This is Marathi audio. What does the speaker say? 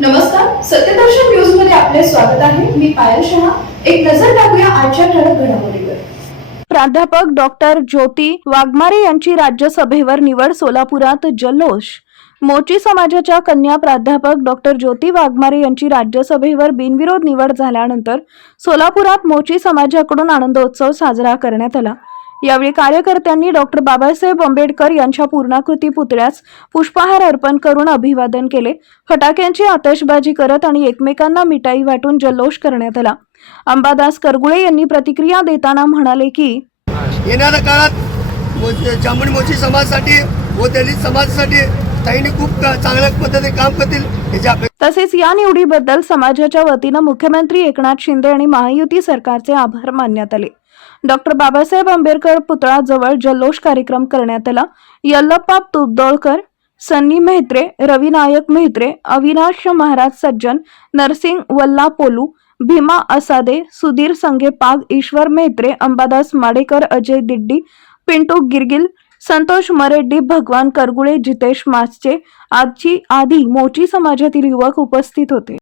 नमस्कार, सत्यदर्शन न्यूज मध्ये आपले स्वागत आहे. मी पायल शहा. एक नजर टाकूया आजच्या ठळक घडामोडीवर. प्राध्यापक डॉक्टर ज्योती वाघमारे यांची राज्यसभेवर निवड. सोलापुरात जल्लोष. मोची समाजाच्या कन्या प्राध्यापक डॉक्टर ज्योती वाघमारे यांची राज्यसभेवर बिनविरोध निवड झाल्यानंतर सोलापुरात मोची समाजाकडून आनंदोत्सव साजरा करण्यात आला. यावेळी कार्यकर्त्यांनी डॉक्टर बाबासाहेब आंबेडकर यांच्या पूर्णाकृती पुतळ्यास पुष्पहार अर्पण करून अभिवादन केले. फटाक्यांची आतषबाजी करत आणि एकमेकांना मिठाई वाटून जल्लोष करण्यात आला. अंबादास करगुळे यांनी प्रतिक्रिया देताना म्हणाले की येणाऱ्या काळात जांभूळ मोची समाजासाठी व दलित समाजासाठी ताईंनी खूप चांगल्या पद्धतीने काम करतील याची अपेक्षा. तसेच या निवडीबद्दल समाजाच्या वतीनं मुख्यमंत्री एकनाथ शिंदे आणि महायुती सरकारचे आभार मानण्यात आले. डॉक्टर बाबासाहेब आंबेडकर पुतळ्याजवळ जल्लोष कार्यक्रम करण्यात आला. यल्लप्पा तुपदोळकर, सन्नी मेहत्रे, रविनायक मेहत्रे, अविनाश महाराज सज्जन, नरसिंग वल्ला पोलू, भीमा असादे, सुधीर संगे पाग, ईश्वर मेहत्रे, अंबादास माडेकर, अजय दिड्डी, पिंटू गिरगिल, संतोष मरेड्डी, भगवान करगुळे, जितेश मास्चे आदी मोची समाजातील युवक उपस्थित होते.